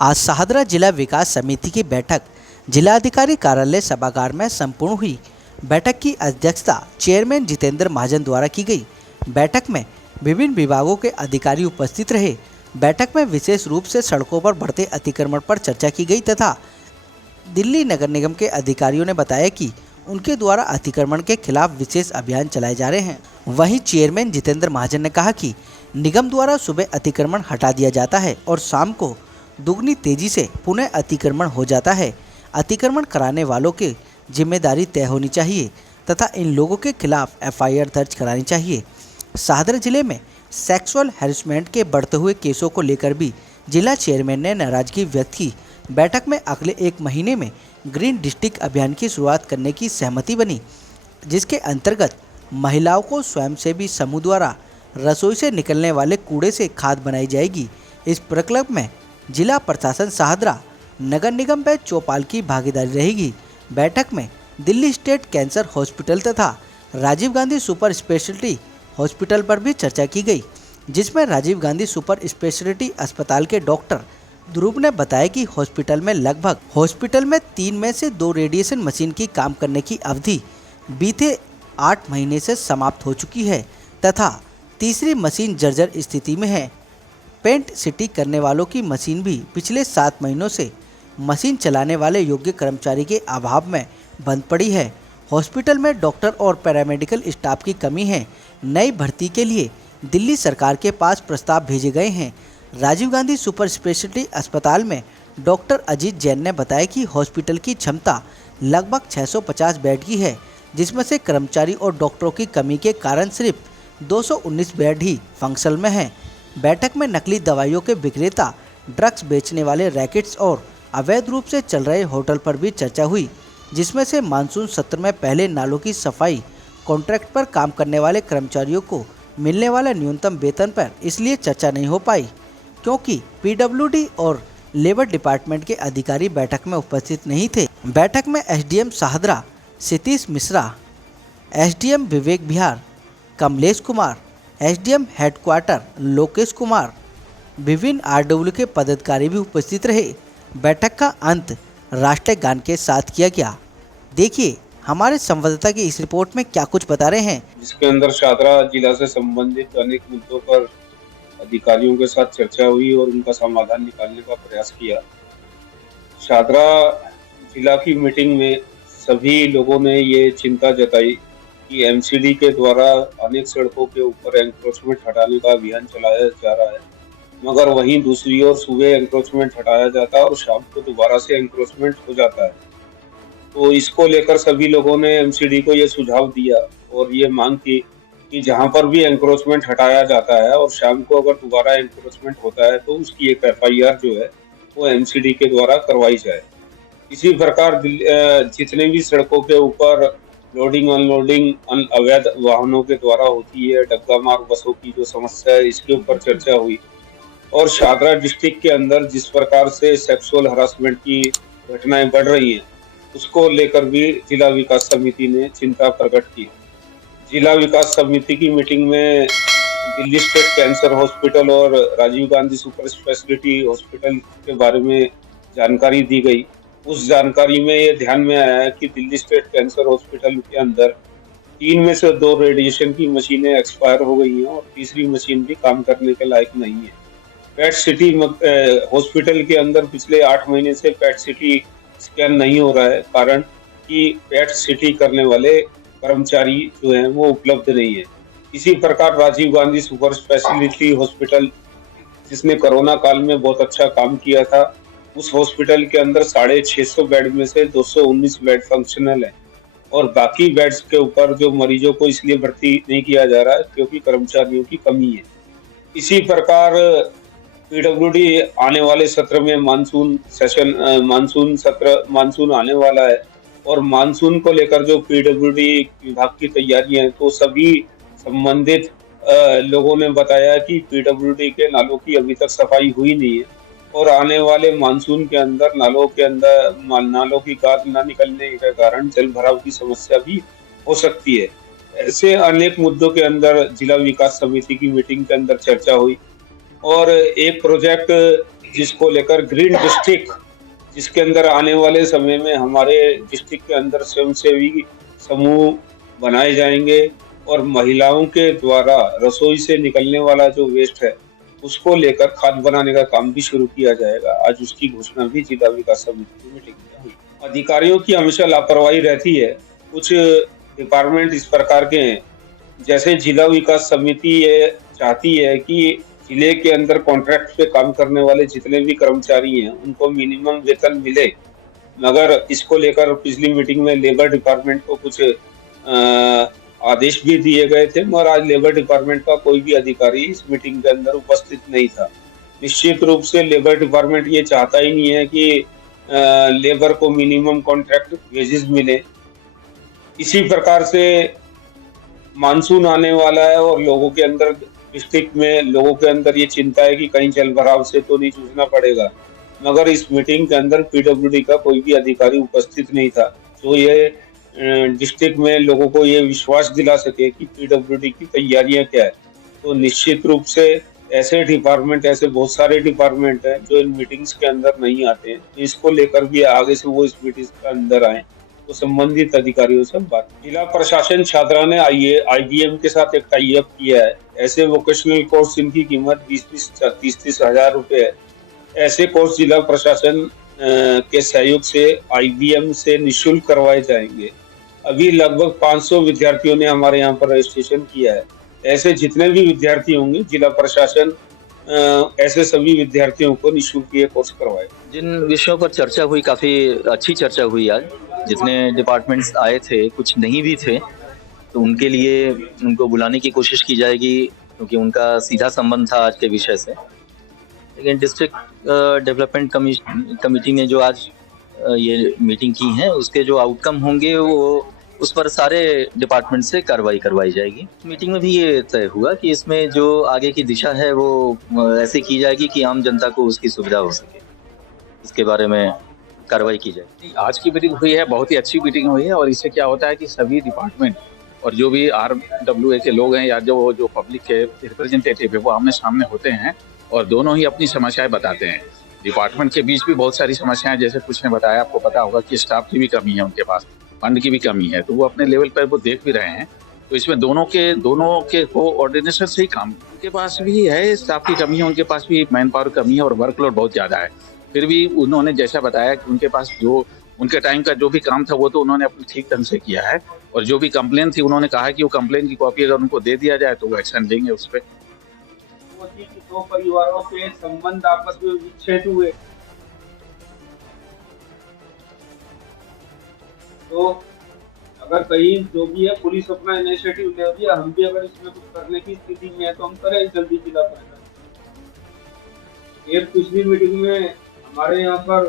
आज शाहदरा जिला विकास समिति की बैठक जिलाधिकारी कार्यालय सभागार में संपूर्ण हुई। बैठक की अध्यक्षता चेयरमैन जितेंद्र महाजन द्वारा की गई। बैठक में विभिन्न विभागों के अधिकारी उपस्थित रहे। बैठक में विशेष रूप से सड़कों पर बढ़ते अतिक्रमण पर चर्चा की गई तथा दिल्ली नगर निगम के अधिकारियों ने बताया कि उनके द्वारा अतिक्रमण के खिलाफ विशेष अभियान चलाए जा रहे हैं। वहीं चेयरमैन जितेंद्र महाजन ने कहा कि निगम द्वारा सुबह अतिक्रमण हटा दिया जाता है और शाम को दुगनी तेजी से पुनः अतिक्रमण हो जाता है। अतिक्रमण कराने वालों की जिम्मेदारी तय होनी चाहिए तथा इन लोगों के खिलाफ एफआईआर दर्ज करानी चाहिए। शाहदरा जिले में सेक्सुअल हैरेसमेंट के बढ़ते हुए केसों को लेकर भी जिला चेयरमैन ने नाराजगी व्यक्त की। बैठक में अगले 1 महीने में ग्रीन डिस्ट्रिक्ट अभियान की शुरुआत करने की सहमति बनी, जिसके अंतर्गत महिलाओं को स्वयंसेवी समूह द्वारा रसोई से निकलने वाले कूड़े से खाद बनाई जाएगी। इस प्रकल्प में जिला प्रशासन शाहदरा नगर निगम व चौपाल की भागीदारी रहेगी। बैठक में दिल्ली स्टेट कैंसर हॉस्पिटल तथा Rajiv Gandhi super speciality hospital पर भी चर्चा की गई, जिसमें राजीव गांधी सुपर स्पेशलिटी अस्पताल के डॉक्टर ध्रुव ने बताया कि हॉस्पिटल में 3 में से 2 रेडिएशन मशीन की काम करने की अवधि बीते 8 महीने से समाप्त हो चुकी है तथा तीसरी मशीन जर्जर स्थिति में है। पेंट सिटी करने वालों की मशीन भी पिछले 7 महीनों से मशीन चलाने वाले योग्य कर्मचारी के अभाव में बंद पड़ी है। हॉस्पिटल में डॉक्टर और पैरामेडिकल स्टाफ की कमी है। नई भर्ती के लिए दिल्ली सरकार के पास प्रस्ताव भेजे गए हैं। राजीव गांधी सुपर स्पेशलिटी अस्पताल में डॉक्टर अजीत जैन ने बताया कि हॉस्पिटल की क्षमता लगभग 650 बेड की है, जिसमें से कर्मचारी और डॉक्टरों की कमी के कारण सिर्फ 219 बेड ही फंक्शनल में हैं। बैठक में नकली दवाइयों के विक्रेता, ड्रग्स बेचने वाले रैकेट्स और अवैध रूप से चल रहे होटल पर भी चर्चा हुई, जिसमें से मानसून सत्र में पहले नालों की सफाई कॉन्ट्रैक्ट पर काम करने वाले कर्मचारियों को मिलने वाले न्यूनतम वेतन पर इसलिए चर्चा नहीं हो पाई क्योंकि पीडब्ल्यूडी और लेबर डिपार्टमेंट के अधिकारी बैठक में उपस्थित नहीं थे। बैठक में एसडीएम शाहदरा सतीश मिश्रा, एसडीएम विवेक बिहार कमलेश कुमार, एसडीएम हेडक्वार्टर लोकेश कुमार, विभिन्न आरडब्ल्यू के पदाधिकारी भी उपस्थित रहे। बैठक का अंत राष्ट्रीय गान के साथ किया गया। देखिए हमारे संवाददाता की इस रिपोर्ट में क्या कुछ बता रहे हैं, जिसके अंदर शाहदरा जिला से संबंधित अनेक मुद्दों पर अधिकारियों के साथ चर्चा हुई और उनका समाधान निकालने का प्रयास किया। शाहदरा जिला की मीटिंग में सभी लोगों ने ये चिंता जताई कि एमसीडी के द्वारा अनेक सड़कों के ऊपर एंक्रोचमेंट हटाने का अभियान चलाया जा रहा है, मगर वहीं दूसरी ओर सुबह एंक्रोचमेंट हटाया जाता है और शाम को दोबारा से एंक्रोचमेंट हो जाता है। तो इसको लेकर सभी लोगों ने एमसीडी को ये सुझाव दिया और ये मांग की कि जहां पर भी एंक्रोचमेंट हटाया जाता है और शाम को अगर दोबारा एंक्रोचमेंट होता है तो उसकी एक एफआईआर जो है वो एमसीडी के द्वारा करवाई जाए। इसी प्रकार जितने भी सड़कों के ऊपर लोडिंग अनलोडिंग अवैध वाहनों के द्वारा होती है, डग्गा मार्ग बसों की जो समस्या है, इसके ऊपर चर्चा हुई। और शाहदरा डिस्ट्रिक्ट के अंदर जिस प्रकार से सेक्सुअल हरासमेंट की घटनाएं बढ़ रही हैं, उसको लेकर भी जिला विकास समिति ने चिंता प्रकट की। जिला विकास समिति की मीटिंग में दिल्ली स्टेट कैंसर हॉस्पिटल और Rajiv Gandhi super speciality hospital के बारे में जानकारी दी गई। उस जानकारी में ये ध्यान में आया है कि दिल्ली स्टेट कैंसर हॉस्पिटल के अंदर 3 में से 2 रेडिएशन की मशीनें एक्सपायर हो गई हैं और तीसरी मशीन भी काम करने के लायक नहीं है। पेट सिटी हॉस्पिटल के अंदर पिछले 8 महीने से पेट सिटी स्कैन नहीं हो रहा है, कारण कि पेट सिटी करने वाले कर्मचारी जो हैं वो उपलब्ध नहीं है। इसी प्रकार Rajiv Gandhi super speciality hospital, जिसने कोरोना काल में बहुत अच्छा काम किया था, उस हॉस्पिटल के अंदर 650 बेड में से 219 बेड फंक्शनल है और बाकी बेड्स के ऊपर जो मरीजों को इसलिए भर्ती नहीं किया जा रहा है क्योंकि कर्मचारियों की कमी है। इसी प्रकार पीडब्ल्यूडी आने वाले सत्र में मानसून आने वाला है और मानसून को लेकर जो पीडब्ल्यूडी विभाग की तैयारियां हैं, तो सभी संबंधित लोगों ने बताया कि पीडब्ल्यूडी के नालों की अभी तक सफाई हुई नहीं है और आने वाले मानसून के अंदर नालों की गाद न निकलने के कारण जल भराव की समस्या भी हो सकती है। ऐसे अनेक मुद्दों के अंदर जिला विकास समिति की मीटिंग के अंदर चर्चा हुई और एक प्रोजेक्ट जिसको लेकर ग्रीन डिस्ट्रिक्ट, जिसके अंदर आने वाले समय में हमारे डिस्ट्रिक्ट के अंदर स्वयंसेवी समूह बनाए जाएंगे और महिलाओं के द्वारा रसोई से निकलने वाला जो वेस्ट है उसको लेकर खाद बनाने का काम भी शुरू किया जाएगा। आज उसकी घोषणा भी जिला विकास समिति की मीटिंग में हुई। अधिकारियों की हमेशा लापरवाही रहती है। कुछ डिपार्टमेंट इस प्रकार के हैं, जैसे जिला विकास समिति ये चाहती है कि जिले के अंदर कॉन्ट्रैक्ट पे काम करने वाले जितने भी कर्मचारी हैं उनको मिनिमम वेतन मिले, मगर इसको लेकर पिछली मीटिंग में लेबर डिपार्टमेंट को कुछ आदेश भी दिए गए थे, मगर आज लेबर डिपार्टमेंट का कोई भी अधिकारी इस मीटिंग के अंदर उपस्थित नहीं था। निश्चित रूप से लेबर डिपार्टमेंट ये चाहता ही नहीं है कि लेबर को मिनिमम कॉन्ट्रैक्ट वेजेस मिले। इसी प्रकार से मानसून आने वाला है और लोगों के अंदर डिस्ट्रिक्ट में लोगों के अंदर ये चिंता है कि कहीं जल भराव से तो नहीं जूझना पड़ेगा, मगर इस मीटिंग के अंदर पीडब्ल्यूडी का कोई भी अधिकारी उपस्थित नहीं था तो ये डिस्ट्रिक्ट में लोगों को ये विश्वास दिला सके कि पीडब्ल्यूडी की तैयारियां क्या है। तो निश्चित रूप से ऐसे बहुत सारे डिपार्टमेंट हैं जो इन मीटिंग्स के अंदर नहीं आते हैं, इसको लेकर भी आगे से वो इस मीटिंग के अंदर आए तो संबंधित अधिकारियों से बात। जिला प्रशासन छात्रा ने IBM के साथ एक टाई अप किया है। ऐसे वोकेशनल कोर्स इनकी कीमत 20-30 हजार रुपए है। ऐसे कोर्स जिला प्रशासन के सहयोग से IBM से निःशुल्क करवाए जाएंगे। अभी लगभग 500 विद्यार्थियों ने हमारे यहाँ पर रजिस्ट्रेशन किया है। ऐसे जितने भी विद्यार्थी होंगे जिला प्रशासन ऐसे सभी विद्यार्थियों को निःशुल्क ये कोर्स करवाए। जिन विषयों पर चर्चा हुई, काफी अच्छी चर्चा हुई आज। जितने डिपार्टमेंट्स आए थे, कुछ नहीं भी थे, तो उनके लिए उनको बुलाने की कोशिश की जाएगी क्योंकि उनका सीधा संबंध था आज के विषय से। लेकिन डिस्ट्रिक्ट डेवलपमेंट कमेटी ने जो आज ये मीटिंग की है, उसके जो आउटकम होंगे वो उस पर सारे डिपार्टमेंट से कार्रवाई करवाई जाएगी। मीटिंग में भी ये तय हुआ कि इसमें जो आगे की दिशा है वो ऐसे की जाएगी कि आम जनता को उसकी सुविधा हो सके, इसके बारे में कार्रवाई की जाए। आज की मीटिंग हुई है, बहुत ही अच्छी मीटिंग हुई है और इससे क्या होता है कि सभी डिपार्टमेंट और जो भी RWA के लोग हैं या जो पब्लिक के रिप्रेजेंटेटिव है वो आमने सामने होते हैं और दोनों ही अपनी समस्याएं बताते हैं। डिपार्टमेंट के बीच भी बहुत सारी समस्याएं, जैसे कुछ ने बताया, आपको पता होगा कि स्टाफ की भी कमी है, उनके पास फंड की भी कमी है, तो वो अपने लेवल पर वो देख भी रहे हैं। तो इसमें दोनों के कोऑर्डिनेशन से ही काम, उनके पास भी है स्टाफ की कमी है, उनके पास भी मैन पावर कमी है और वर्कलोड बहुत ज़्यादा है। फिर भी उन्होंने जैसा बताया कि उनके पास जो उनके टाइम का जो भी काम था वो तो उन्होंने अपनी ठीक ढंग से किया है और जो भी कंप्लेन थी उन्होंने कहा कि वो कंप्लेन की कॉपी अगर उनको दे दिया जाए तो वो एक्शन लेंगे उस पर। दो परिवारों के संबंध आपस में विच्छेद हुए तो अगर कहीं जो भी है पुलिस अपना इनिशिएटिव ले दिया, हम भी अगर इसमें कुछ करने की स्थिति में है तो हम करें जल्दी जिला प्रशासन। एक पिछली मीटिंग में हमारे यहाँ पर